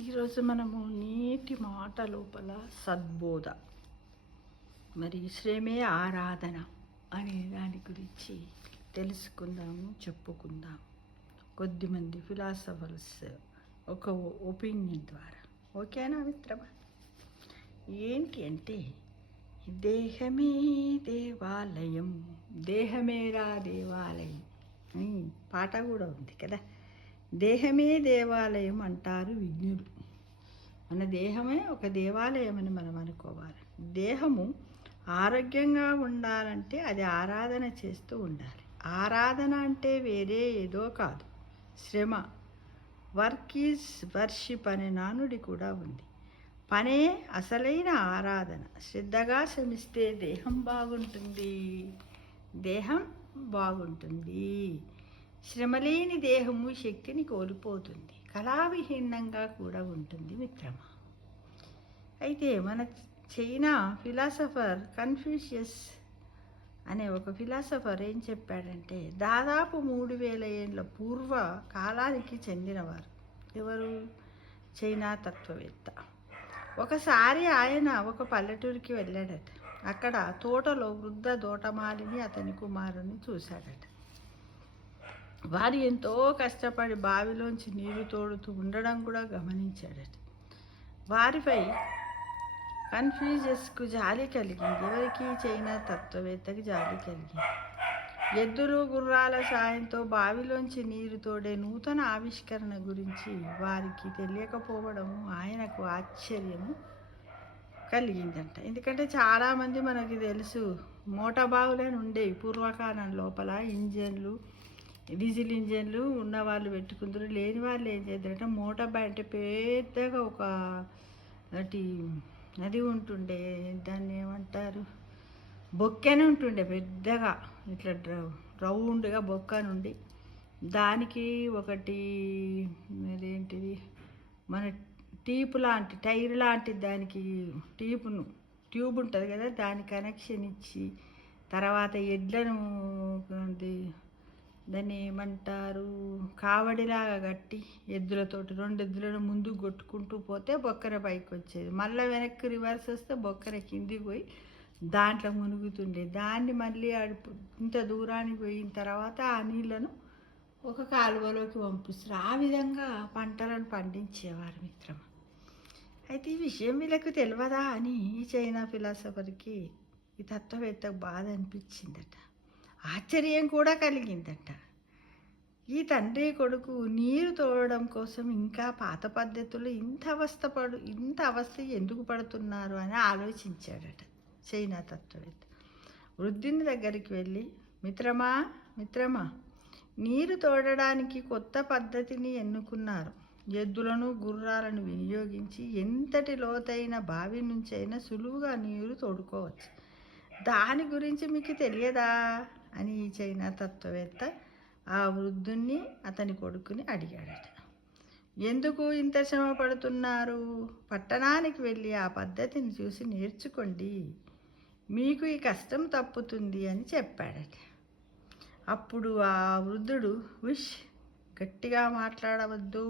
ఈరోజు మనము నీటి మాట లోపల సద్బోధ మరి శ్రమే ఆరాధన అనే దాని గురించి తెలుసుకుందాము, చెప్పుకుందాం. కొద్దిమంది ఫిలాసఫర్స్ ఒక ఒపీనియన్ ద్వారా. ఓకేనా మిత్రమా? ఏంటి అంటే, దేహమే దేవాలయం, దేహమేరా దేవాలయం అని పాట కూడా ఉంది కదా. దేహమే దేవాలయం అంటారు విజ్ఞులు. మన దేహమే ఒక దేవాలయం అని మనం అనుకోవాలి. దేహము ఆరోగ్యంగా ఉండాలంటే అది ఆరాధన చేస్తూ ఉండాలి. ఆరాధన అంటే వేరే ఏదో కాదు, శ్రమ. వర్క్ ఈజ్ వర్షిప్ అనే నానుడి కూడా ఉంది. పనే అసలైన ఆరాధన. శ్రద్ధగా శ్రమిస్తే దేహం బాగుంటుంది, దేహం బాగుంటుంది. శ్రమలేని దేహము శక్తిని కోల్పోతుంది, కళావిహీనంగా కూడా ఉంటుంది మిత్రమా. అయితే మన చైనా ఫిలాసఫర్ కన్ఫ్యూషియస్ అనే ఒక ఫిలాసఫర్ ఏం చెప్పాడంటే, దాదాపు 3000 ఏళ్ళ పూర్వ కాలానికి చెందినవారు. ఎవరు? చైనా తత్వవేత్త. ఒకసారి ఆయన ఒక పల్లెటూరికి వెళ్ళాడట. అక్కడ తోటలో వృద్ధ తోటమాలిని అతని కుమారుని చూశాడట. వారు ఎంతో కష్టపడి బావిలోంచి నీరు తోడుతూ ఉండడం కూడా గమనించాడట. వారిపై కన్ఫ్యూజస్కు జాలి కలిగింది. ఎవరికి? చైనా తత్వవేత్తకి జాలి కలిగింది. ఎద్దులు గుర్రాల సాయంతో బావిలోంచి నీరు తోడే నూతన ఆవిష్కరణ గురించి వారికి తెలియకపోవడము ఆయనకు ఆశ్చర్యము కలిగిందంట. ఎందుకంటే చాలామంది మనకి తెలుసు, మోటాబావులని ఉండేవి పూర్వకాలం. లోపల ఇంజన్లు, డీజిల్ ఇంజన్లు ఉన్నవాళ్ళు పెట్టుకుందరు, లేని వాళ్ళు ఏం చేద్దారంటే మోటార్ అంటే పెద్దగా ఒక నది ఉంటుండే, దాన్ని ఏమంటారు, బొక్కెన ఉంటుండే పెద్దగా, ఇట్లా రౌండ్గా బొక్క నుండి దానికి ఒకటి అదేంటిది మన టీపు లాంటి టైర్ లాంటి దానికి ట్యూబ్ ఉంటుంది కదా, దాని కనెక్షన్ ఇచ్చి తర్వాత ఎడ్లను దాన్ని ఏమంటారు కావడిలాగా కట్టి ఎద్దులతోటి 2 ఎద్దులను ముందుకు కొట్టుకుంటూ పోతే బొక్కర పైకి వచ్చేది. మళ్ళీ వెనక్కి రివర్స్ వస్తే బొక్కర కిందికి పోయి దాంట్లో మునుగుతుండే. దాన్ని మళ్ళీ ఇంత దూరానికి పోయిన తర్వాత ఆ నీళ్ళను ఒక కాలువలోకి పంపిస్తారు. ఆ విధంగా పంటలను పండించేవారు మిత్రమా. అయితే ఈ విషయం వీళ్ళకు తెలియదా అని ఈ చైనా ఫిలాసఫర్కి, ఈ తత్వవేత్తకు బాధ అనిపించిందట, ఆశ్చర్యం కూడా కలిగిందట. ఈ తండ్రి కొడుకు నీరు తోడడం కోసం ఇంకా పాత పద్ధతులు ఇంత అవస్థ ఎందుకు పడుతున్నారు అని ఆలోచించాడట చైనా తత్వవేత్త. వృద్ధుని దగ్గరికి వెళ్ళి, మిత్రమా, నీరు తోడడానికి కొత్త పద్ధతిని ఎన్నుకున్నారు. ఎద్దులను గుర్రాలను వినియోగించి ఎంతటి లోతైన బావి నుంచైనా సులువుగా నీరు తోడుకోవచ్చు. దాని గురించి మీకు తెలియదా అని ఈ చైనా తత్వవేత్త ఆ వృద్ధుణ్ణి, అతని కొడుకుని అడిగాడట. ఎందుకు ఇంత శ్రమ పడుతున్నారు? పట్టణానికి వెళ్ళి ఆ పద్ధతిని చూసి నేర్చుకోండి, మీకు ఈ కష్టం తప్పుతుంది అని చెప్పాడట. అప్పుడు ఆ వృద్ధుడు, గట్టిగా మాట్లాడవద్దు.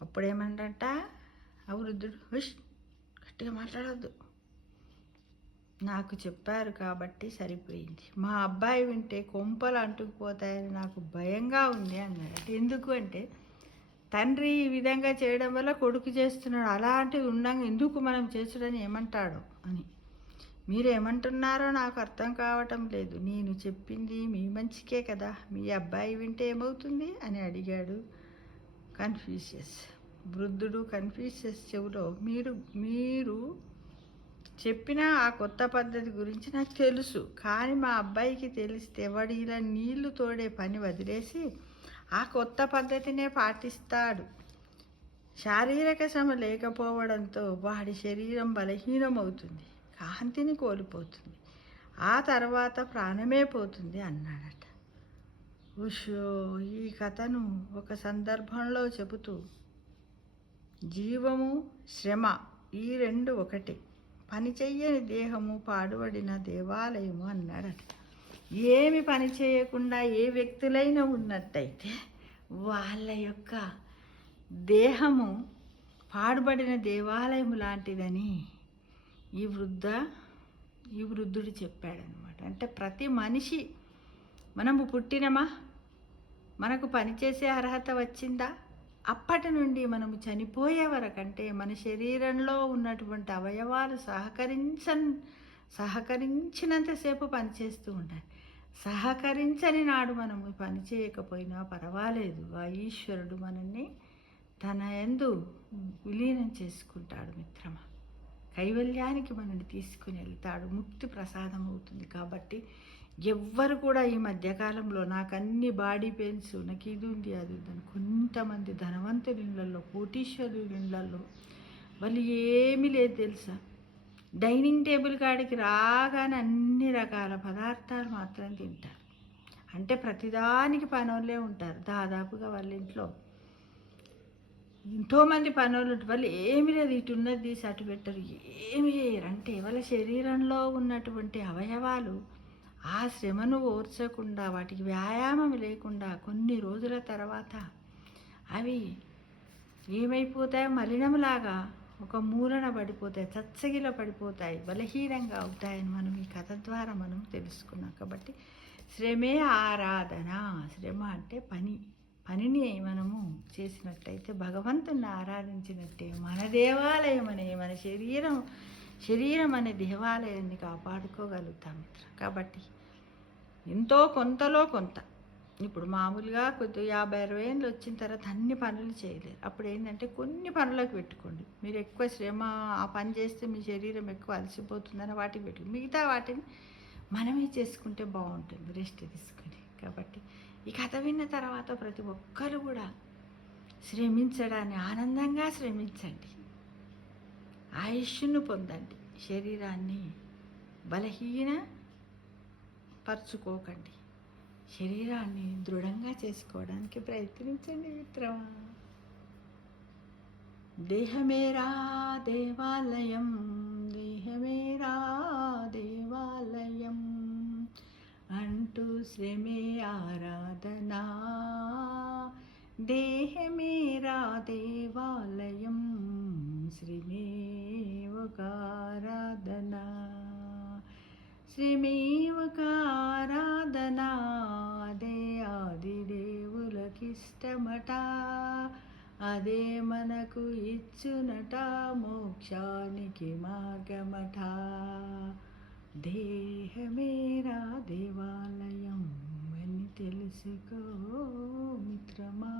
అప్పుడేమంటట ఆ వృద్ధుడు, గట్టిగా మాట్లాడవద్దు, నాకు చెప్పారు కాబట్టి సరిపోయింది. మా అబ్బాయి వింటే కొంపలు అంటుకుపోతాయని నాకు భయంగా ఉంది అన్నాడు. ఎందుకు అంటే, తండ్రి ఈ విధంగా చేయడం వల్ల కొడుకు చేస్తున్నాడు, అలాంటివి ఉండగా ఎందుకు మనం చేసుడని ఏమంటాడో అని. మీరేమంటున్నారో నాకు అర్థం కావటం లేదు. నేను చెప్పింది మీ మంచికే కదా, మీ అబ్బాయి వింటే ఏమవుతుంది అని అడిగాడు కన్ఫ్యూషియస్. వృద్ధుడు కన్ఫ్యూషియస్ చెవిలో, మీరు చెప్పిన ఆ కొత్త పద్ధతి గురించి నాకు తెలుసు, కానీ మా అబ్బాయికి తెలిస్తే వాడు ఇలా నీళ్లు తోడే పని వదిలేసి ఆ కొత్త పద్ధతినే పాటిస్తాడు. శారీరక శ్రమ లేకపోవడంతో వాడి శరీరం బలహీనమవుతుంది, కాంతిని కోల్పోతుంది, ఆ తర్వాత ప్రాణమే పోతుంది అన్నాడట. ఈ కథను ఒక సందర్భంలో చెబుతూ, జీవము శ్రమ ఈ రెండు ఒకటే, పని చెయ్యని దేహము పాడుబడిన దేవాలయము అన్నాడట. ఏమి పని చేయకుండా ఏ వ్యక్తులైనా ఉన్నట్టయితే వాళ్ళ యొక్క దేహము పాడుబడిన దేవాలయం లాంటిదని ఈ వృద్ధుడు చెప్పాడనమాట. అంటే ప్రతి మనిషి, మనము పుట్టినమా, మనకు పనిచేసే అర్హత వచ్చిందా, అప్పటి నుండి మనము చనిపోయే వరకంటే మన శరీరంలో ఉన్నటువంటి అవయవాలు సహకరించినంతసేపు పనిచేస్తూ ఉండాలి. సహకరించని నాడు మనము పని చేయకపోయినా పర్వాలేదు, ఆ ఈశ్వరుడు మనల్ని తన యందు విలీనం చేసుకుంటాడు మిత్రమా. కైవల్యానికి మనల్ని తీసుకుని వెళ్తాడు, ముక్తి ప్రసాదం అవుతుంది. కాబట్టి ఎవ్వరు కూడా ఈ మధ్యకాలంలో నాకు అన్ని బాడీ పెయిన్స్, నాకు ఇది ఉంది అది ఉందని కొంతమంది ధనవంతుల ఇళ్ళల్లో, కోటీశ్వరుల ఇళ్ళల్లో వాళ్ళు ఏమీ లేదు తెలుసా, డైనింగ్ టేబుల్ కాడికి రాగానే అన్ని రకాల పదార్థాలు మాత్రం తింటారు. అంటే ప్రతిదానికి పనోళ్ళే ఉంటారు దాదాపుగా వాళ్ళ ఇంట్లో. ఎంతోమంది పనులు ఉంటారు, వాళ్ళు ఏమి లేదు, ఇటు ఉన్నది తీసి అటు పెట్టరు, ఏమి చేయరు. అంటే వాళ్ళ శరీరంలో ఉన్నటువంటి అవయవాలు ఆ శ్రమను ఓర్చకుండా, వాటికి వ్యాయామం లేకుండా కొన్ని రోజుల తర్వాత అవి ఏమైపోతాయో మలినంలాగా ఒక మూలన పడిపోతాయి, చచ్చగిల పడిపోతాయి, బలహీనంగా అవుతాయని మనం ఈ కథ ద్వారా మనం తెలుసుకున్నాం. కాబట్టి శ్రమే ఆరాధన. శ్రమ అంటే పనిని మనము చేసినట్టయితే భగవంతుని ఆరాధించినట్టే. మన దేవాలయం అనే మన శరీరం అనే దేవాలయాన్ని కాపాడుకోగలుగుతాం మిత్ర. కాబట్టి ఎంతో కొంతలో కొంత, ఇప్పుడు మామూలుగా కొద్ది 50-60 ఏళ్ళు వచ్చిన తర్వాత అన్ని పనులు చేయలేరు. అప్పుడు ఏంటంటే కొన్ని పనులకు పెట్టుకోండి. మీరు ఎక్కువ శ్రమ ఆ పని చేస్తే మీ శరీరం ఎక్కువ అలసిపోతుందని వాటికి పెట్టుకోండి. మిగతా వాటిని మనమే చేసుకుంటే బాగుంటుంది, రెస్ట్ తీసుకుని. కాబట్టి ఈ కథ విన్న తర్వాత ప్రతి ఒక్కరు కూడా శ్రమించడాన్ని, ఆనందంగా శ్రమించండి, ఆయుష్ను పొందండి, శరీరాన్ని పరుచుకోకండి, శరీరాన్ని దృఢంగా చేసుకోవడానికి ప్రయత్నించండి మిత్రమా. దేహమేరా దేవాలయం, దేహమేరా దేవాలయం అంటూ శ్రమే ఆరాధనా, దేహమేరా దేవాలయం, శ్రమే ఒక ఆరాధన, శ్రమే ఒక ఆరాధన, అదే ఆదిదేవులకిష్టమట, అదే మనకు ఇచ్చునట మోక్షానికి మార్గమట. దేహమేరా దేవాలయం అని తెలుసుకో మిత్రమా.